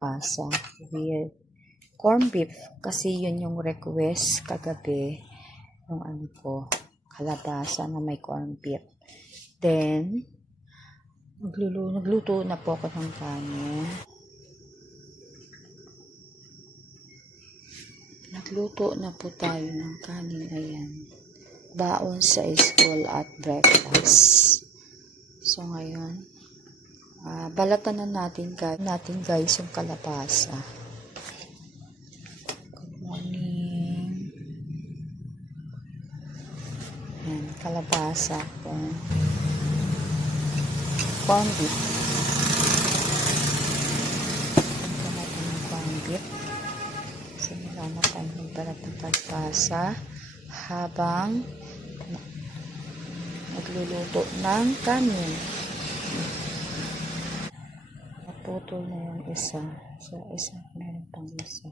Kalabasa with corn beef kasi yun yung request kagabi yung ano ko, kalabasa na may corn beef. Then nagluto na po ako ng kanin. Nagluto na po tayo ng kanin, ayan. Baon sa school at breakfast. So ngayon, balatan na natin guys yung kalabasa. Good morning. Ayan, kalabasa po. Corn beef. Ito natin yung corn beef. Simula na tayo magbalat ng kalabasa habang nagluluto ng kanin. Naputol na yung isa. So, meron pang isa.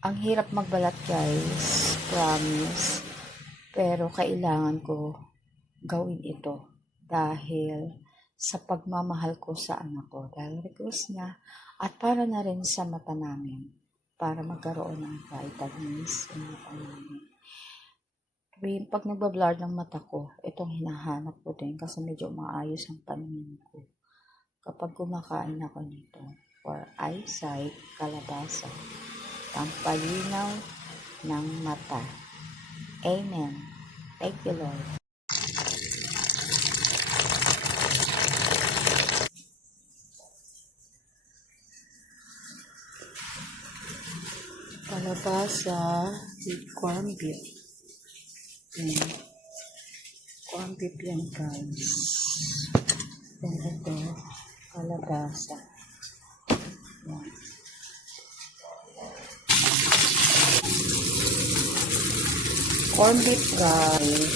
Ang hirap magbalat guys, promise. Pero kailangan ko gawin ito dahil sa pagmamahal ko sa anak ko. Dahil request niya at para na rin sa mata namin. Para magkaroon ng vitamins sa mata namin. Pag nagbablur ng mata ko, itong hinahanap ko din kasi medyo maayos ang paningin ko. Kapag kumakain ako nito, for eyesight, kalabasa, pampalinaw ng mata. Amen. Thank you, Lord. Kalabasa with corn beef. Corn beef yan guys. Then ito, kalabasa. Yan. Corn beef guys.